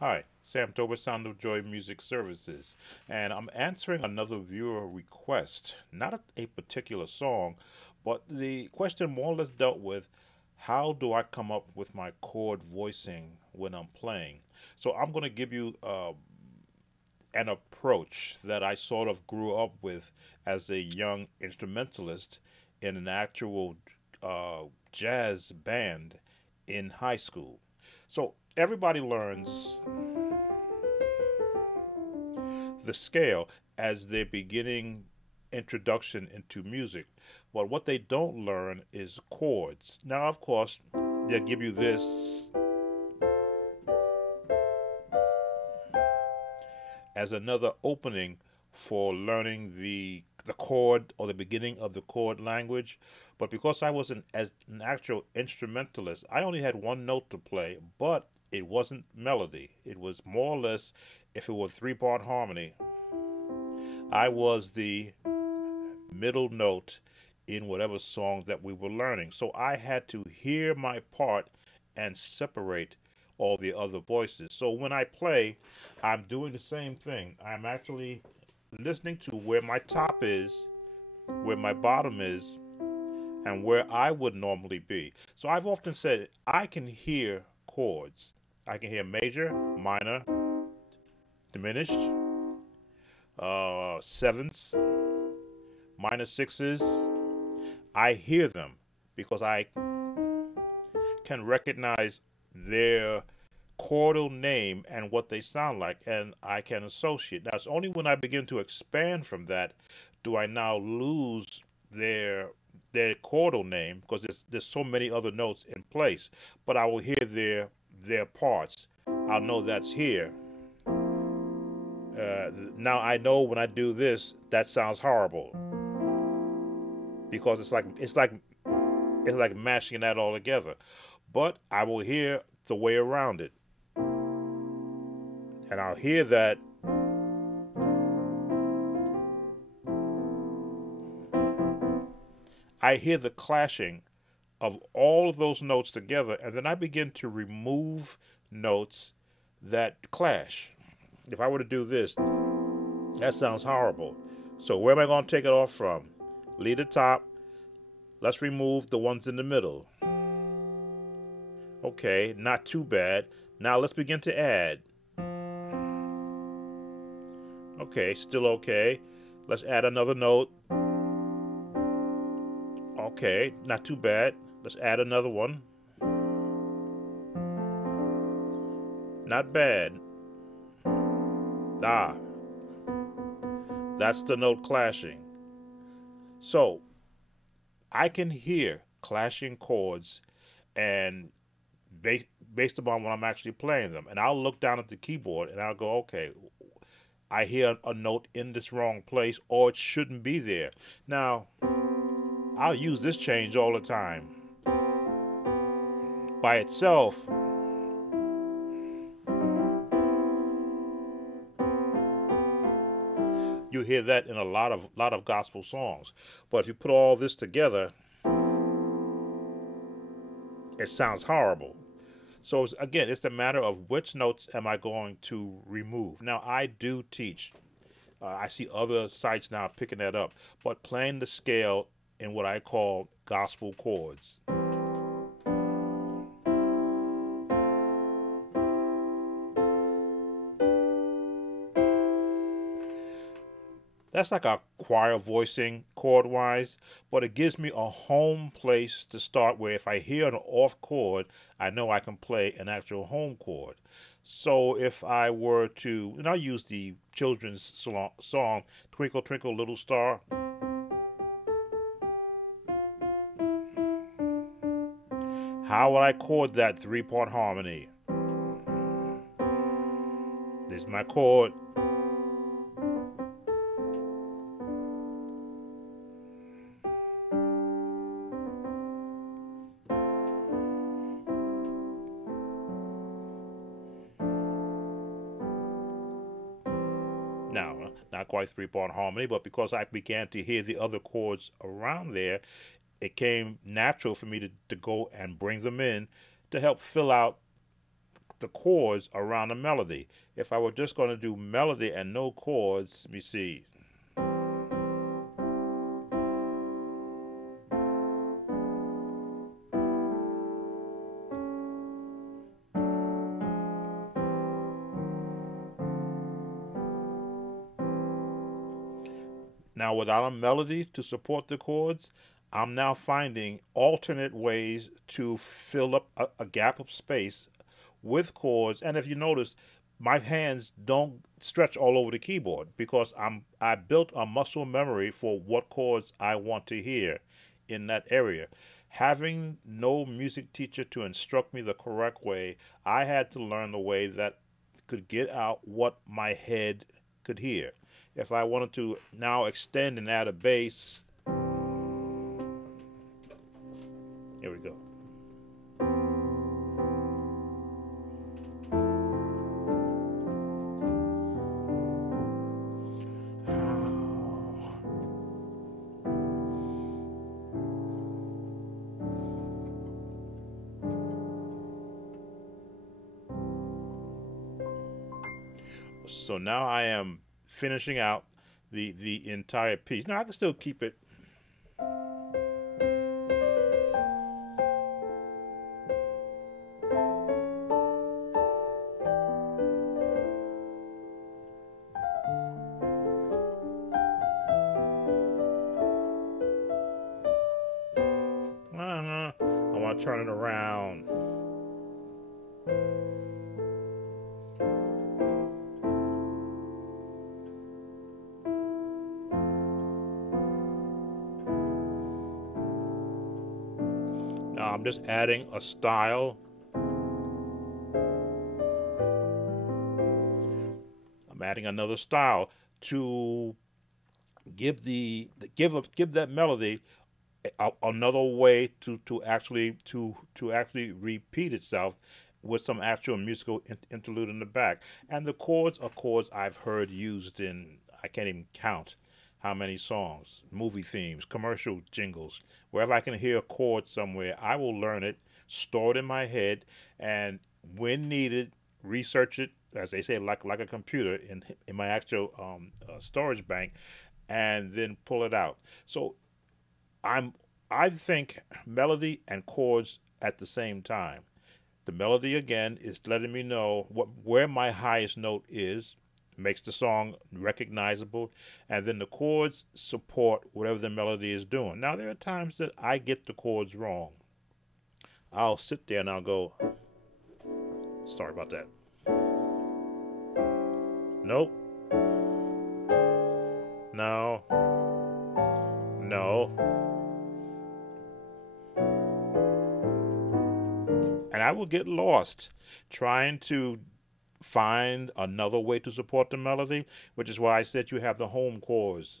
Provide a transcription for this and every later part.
Hi, Sam Tober, Sound of Joy Music Services, and I'm answering another viewer request. Not a particular song, but the question more or less dealt with how do I come up with my chord voicing when I'm playing? So I'm going to give you an approach that I sort of grew up with as a young instrumentalist in an actual uh, jazz band in high school. So everybody learns the scale as their beginning introduction into music. But what they don't learn is chords. Now, of course, they'll give you this as another opening for learning the chord or the beginning of the chord language. But because I was as an actual instrumentalist, I only had one note to play, but it wasn't melody. It was more or less, if it were three-part harmony, I was the middle note in whatever song that we were learning. So I had to hear my part and separate all the other voices. So when I play, I'm doing the same thing. I'm actually listening to where my top is, where my bottom is, and where I would normally be. So I've often said I can hear chords. I can hear major, minor, diminished, sevenths, minor sixes. I hear them because I can recognize their chordal name and what they sound like, and I can associate. Now, it's only when I begin to expand from that do I now lose their their chordal name because there's so many other notes in place. But I will hear their parts. I'll know that's here. Now I know when I do this, that sounds horrible because it's like mashing that all together. But I will hear the way around it, and I'll hear that I hear the clashing of all of those notes together, and then I begin to remove notes that clash. If I were to do this, that sounds horrible. So where am I going to take it off from? Leave the top. Let's remove the ones in the middle. Okay, not too bad. Now let's begin to add. Okay, still okay. Let's add another note. Okay, not too bad. Let's add another one. Not bad. Ah, that's the note clashing. So I can hear clashing chords and based upon when I'm actually playing them. And I'll look down at the keyboard and I'll go, okay, I hear a note in this wrong place or it shouldn't be there. Now, I'll use this change all the time. By itself, you hear that in a lot of gospel songs. But if you put all this together, it sounds horrible. So again, it's a matter of which notes am I going to remove. Now I do teach. I see other sites now picking that up, but playing the scale in what I call gospel chords. That's like a choir voicing chord wise, but it gives me a home place to start where if I hear an off chord, I know I can play an actual home chord. So if I were to, and I'll use the children's song, Twinkle Twinkle Little Star, how would I chord that three-part harmony? There's my chord. Now, not quite three-part harmony, but because I began to hear the other chords around there, it came natural for me to go and bring them in to help fill out the chords around the melody. If I were just going to do melody and no chords, let me see. Now, without a melody to support the chords, I'm now finding alternate ways to fill up a gap of space with chords. And if you notice, my hands don't stretch all over the keyboard because I built a muscle memory for what chords I want to hear in that area. Having no music teacher to instruct me the correct way, I had to learn the way that could get out what my head could hear. If I wanted to now extend and add a bass, here we go. So now I am finishing out the entire piece. Now I can still keep it. I want to turn it around. Now I'm just adding a style. I'm adding another style to give give that melody another way to actually repeat itself with some actual musical interlude in the back. And the chords are chords I've heard used in, I can't even count how many songs, movie themes, commercial jingles. Wherever I can hear a chord somewhere, I will learn it, store it in my head, and when needed, research it, as they say, like a computer in my actual storage bank, and then pull it out. So I think melody and chords at the same time. The melody again is letting me know where my highest note is, makes the song recognizable, and then the chords support whatever the melody is doing. Now there are times that I get the chords wrong. I'll sit there and I'll go, sorry about that. Nope. No. No. And I will get lost trying to find another way to support the melody, which is why I said you have the home chords.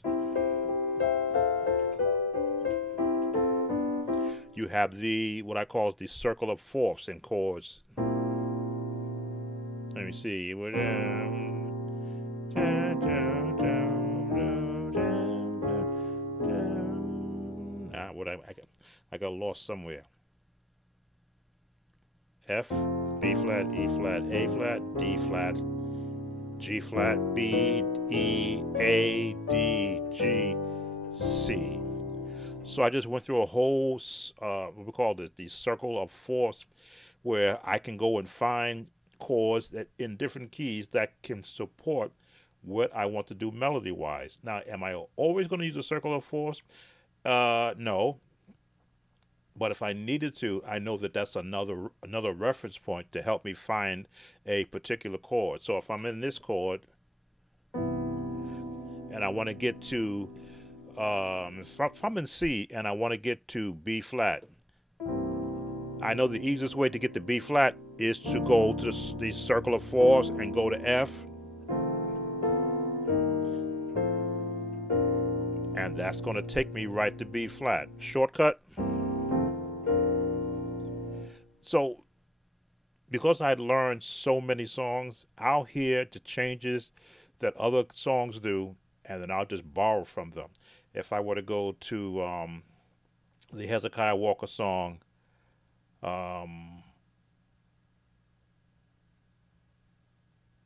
You have the, what I call the circle of fourths in chords. Let me see. I got lost somewhere. F, B flat, E flat, A flat, D flat, G flat, B, E, A, D, G, C. So I just went through a whole, what we call this, the circle of fourths, where I can go and find chords that in different keys that can support what I want to do melody-wise. Now, am I always going to use a circle of fourths? No. But if I needed to, I know that that's another reference point to help me find a particular chord. So if I'm in this chord and I want to get to, if I'm in C and I want to get to B flat, I know the easiest way to get to B flat is to go to the circle of fours and go to F. And that's going to take me right to B flat. Shortcut. So, because I learned so many songs, I'll hear the changes that other songs do, and then I'll just borrow from them. If I were to go to the Hezekiah Walker song,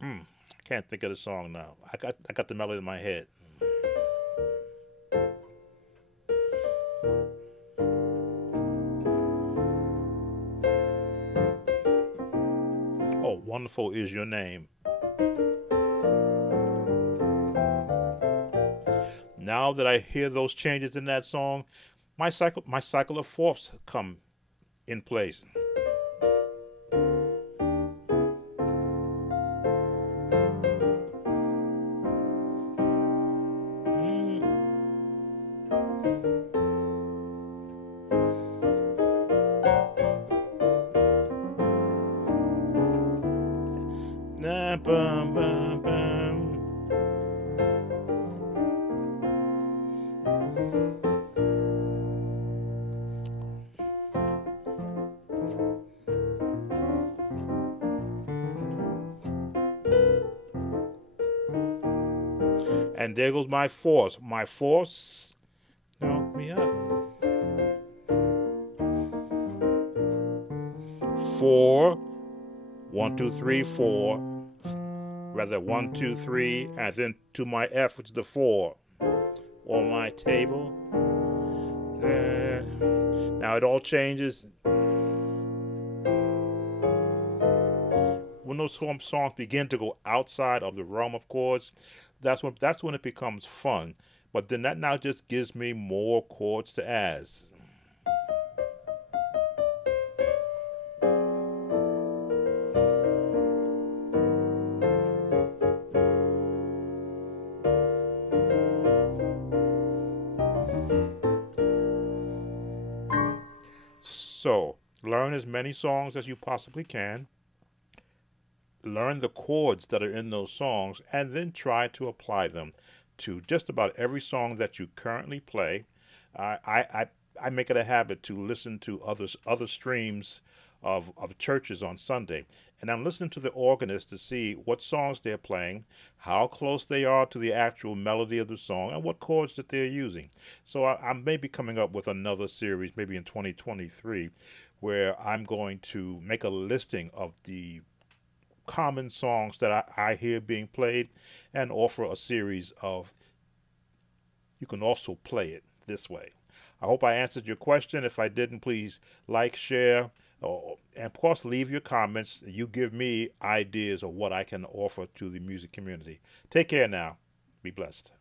I can't think of the song now. I got the melody in my head. Oh, wonderful is your name. Now that I hear those changes in that song, my cycle of fourths come in place. Mm, bum, bum, bum. And there goes my fourths. My fourths help me up. Four, 1, 2, 3, 4. Rather 1, 2, 3, and then to my F, which is the 4 on my table. Now it all changes when those songs begin to go outside of the realm of chords. That's when it becomes fun. But then that now just gives me more chords to add. So learn as many songs as you possibly can. Learn the chords that are in those songs, and then try to apply them to just about every song that you currently play. I make it a habit to listen to other streams of churches on Sunday, and I'm listening to the organist to see what songs they're playing, how close they are to the actual melody of the song, and what chords that they're using. So I may be coming up with another series, maybe in 2023, where I'm going to make a listing of the common songs that I hear being played, and offer a series of you can also play it this way. I hope I answered your question. If I didn't, please like, share, and of course leave your comments. You give me ideas of what I can offer to the music community. Take care now. Be blessed.